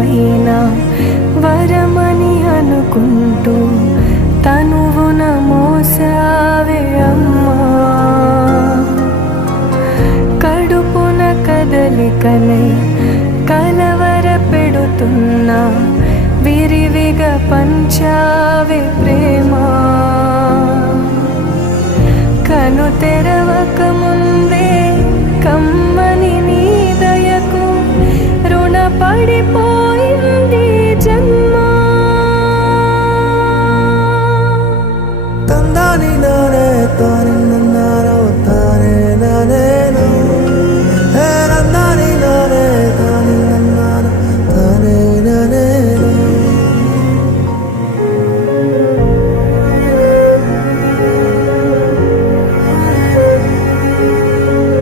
అయినా వరమని అనుకుంటూ తనువున మోసావే అమ్మా. కడుపున కదలికలై కలవర పెడుతున్నా విరివిగా పంచావే ప్రేమ. కను తెరవక ముందే పడిపో